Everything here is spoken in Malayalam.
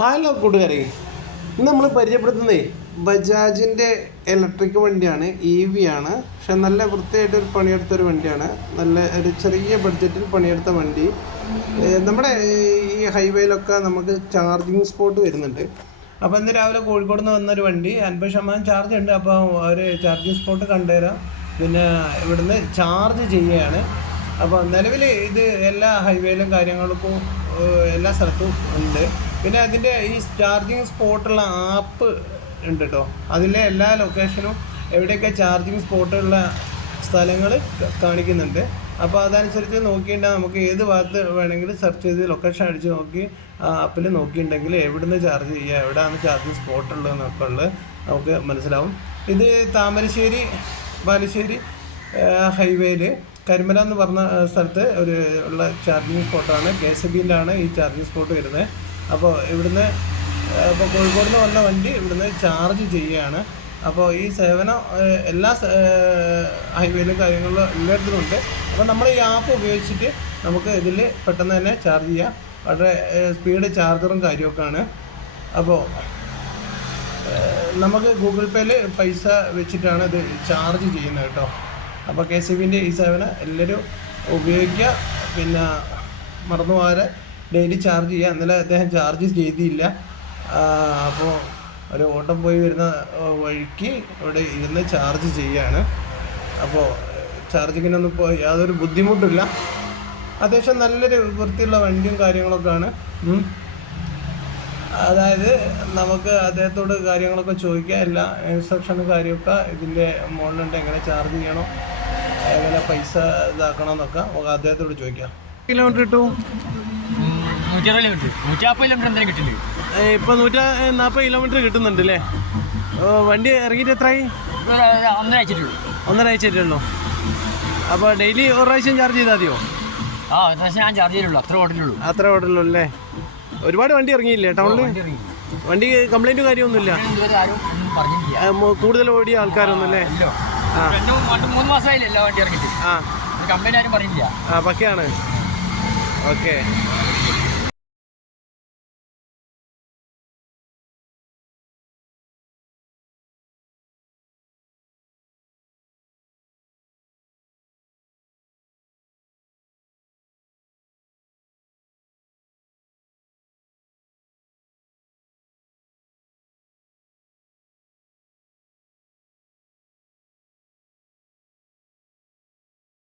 ഹലോ കൂട്ടുകാരെ. ഇന്ന് നമ്മൾ പരിചയപ്പെടുത്തുന്നേ ബജാജിന്റെ ഇലക്ട്രിക് വണ്ടിയാണ് ഇ വി ആണ്. പക്ഷെ നല്ല വൃത്തിയായിട്ട് ഒരു പണിയെടുത്തൊരു വണ്ടിയാണ്. നല്ല ഒരു ചെറിയ ബഡ്ജറ്റിൽ പണിയെടുത്ത വണ്ടി. നമ്മുടെ ഈ ഹൈവേയിലൊക്കെ നമുക്ക് ചാർജിങ് സ്പോട്ട് വരുന്നുണ്ട്. അപ്പോൾ ഇന്ന് രാവിലെ കോഴിക്കോട് നിന്ന് വന്നൊരു വണ്ടി. അൻപത് ശതമാനം ചാർജ് ഉണ്ട്. അപ്പോൾ ഒരു ചാർജിങ് സ്പോട്ട് കണ്ടുതരാം. പിന്നെ ഇവിടുന്ന് ചാർജ് ചെയ്യുകയാണ് അപ്പോൾ നിലവിൽ ഇത് എല്ലാ ഹൈവേയിലും കാര്യങ്ങൾക്കും എല്ലാ സ്ഥലത്തും ഉണ്ട്. പിന്നെ അതിന്റെ ഈ ചാർജിങ് സ്പോട്ടുള്ള ആപ്പ് ഉണ്ട് കേട്ടോ അതിലെ എല്ലാ ലൊക്കേഷനും എവിടെയൊക്കെ ചാർജിങ് സ്പോട്ടുള്ള സ്ഥലങ്ങൾ കാണിക്കുന്നുണ്ട്. അപ്പോൾ അതനുസരിച്ച് നോക്കിയിട്ടുണ്ടെങ്കിൽ നമുക്ക് ഏത് ഭാഗത്ത് വേണമെങ്കിലും സെർച്ച് ചെയ്ത് ലൊക്കേഷൻ അടിച്ച് നോക്കി ആപ്പിൽ നോക്കിയിട്ടുണ്ടെങ്കിൽ എവിടുന്ന് ചാർജ് ചെയ്യുക എവിടെയാണ് ചാർജിങ് സ്പോട്ട് ഉള്ളതെന്നൊക്കെ ഉള്ളത് നമുക്ക് മനസ്സിലാവും. ഇത് താമരശ്ശേരി ബാലുശ്ശേരി ഹൈവേയിൽ കരിമല എന്ന് പറഞ്ഞ സ്ഥലത്ത് ഒരു ഉള്ള ചാർജിങ് സ്പോട്ടാണ് കെ എസ് ബിയിലാണ് ഈ ചാർജിങ് സ്പോട്ട് വരുന്നത്. അപ്പോൾ ഇവിടുന്ന് അപ്പോൾ കോഴിക്കോട് നിന്ന് വന്ന വണ്ടി ഇവിടുന്ന് ചാർജ് ചെയ്യുകയാണ്. അപ്പോൾ ഈ സേവനം എല്ലാ ഹൈവേയിലും കാര്യങ്ങളിലും എല്ലായിടത്തും ഉണ്ട്. അപ്പോൾ നമ്മൾ ഈ ആപ്പ് ഉപയോഗിച്ചിട്ട് നമുക്ക് ഇതിൽ പെട്ടെന്ന് തന്നെ ചാർജ് ചെയ്യാം. വളരെ സ്പീഡ് ചാർജറും കാര്യമൊക്കെ ആണ് അപ്പോൾ നമുക്ക് ഗൂഗിൾ പേയിൽ പൈസ വെച്ചിട്ടാണ് ഇത് ചാർജ് ചെയ്യുന്നത് കേട്ടോ. അപ്പോൾ കെ സി ബിന്റെ ഈ സേവനം എല്ലാവരും ഉപയോഗിക്കുക. പിന്നെ മറന്നു പോകാതെ ഡെയിലി ചാർജ് ചെയ്യുക. ഇന്നലെ അദ്ദേഹം ചാർജ് ചെയ്തില്ല. അപ്പോൾ ഒരു ഓട്ടം പോയി വരുന്ന വഴിക്ക് ഇവിടെ ഇരുന്ന് ചാർജ് ചെയ്യാണ്. അപ്പോൾ ചാർജിങ്ങിനൊന്നും ഇപ്പോൾ യാതൊരു ബുദ്ധിമുട്ടില്ല അത്യാവശ്യം നല്ലൊരു വൃത്തിയുള്ള വണ്ടിയും കാര്യങ്ങളൊക്കെ ആണ് അതായത് നമുക്ക് അദ്ദേഹത്തോട് കാര്യങ്ങളൊക്കെ ചോദിക്കാം. എല്ലാ ഇൻസ്ട്രക്ഷനും കാര്യമൊക്കെ ഇതിന്റെ മുകളിലുണ്ട് എങ്ങനെ ചാർജ് ചെയ്യണം എങ്ങനെ പൈസ ഇതാക്കണം എന്നൊക്കെ അദ്ദേഹത്തോട് ചോദിക്കാം. കിലോമീറ്റർ കിട്ടും നൂറ്റി അറുപത് കിട്ടും. നൂറ്റി നാൽപ്പത് കിലോമീറ്റർ എന്തായാലും കിട്ടില്ല? ഇപ്പോൾ നൂറ്റി നാൽപ്പത് കിലോമീറ്റർ കിട്ടുന്നുണ്ട് അല്ലേ? വണ്ടി ഇറങ്ങിയിട്ട് എത്രയായി ഒന്നര അയച്ചിട്ടുള്ളൂ. ഒന്നര ആഴ്ചയല്ലേ അപ്പോൾ ഡെയിലി ഒരു പ്രാവശ്യം ചാർജ് ചെയ്താൽ മതിയോ? ആ ഒരു പ്രാവശ്യം ഞാൻ ചാർജ് ചെയ്തുള്ളൂ അത്ര ഓർഡറിലുള്ളൂ അത്ര ഓടുള്ളൂ അല്ലേ? ഒരുപാട് വണ്ടി ഇറങ്ങിയില്ലേ ടൗണിൽ വണ്ടി കംപ്ലൈന്റ് കംപ്ലൈന്റ് കാര്യമൊന്നുമില്ല കൂടുതൽ ഓടിയ ആൾക്കാരൊന്നും അല്ലേ. മൂന്ന് മാസമായില്ലേ വണ്ടി ഇറങ്ങിയിട്ട്? ആ. കംപ്ലൈന്റ് ആരും പറഞ്ഞില്ല ആ പക്കയാണ്. ഓക്കെ.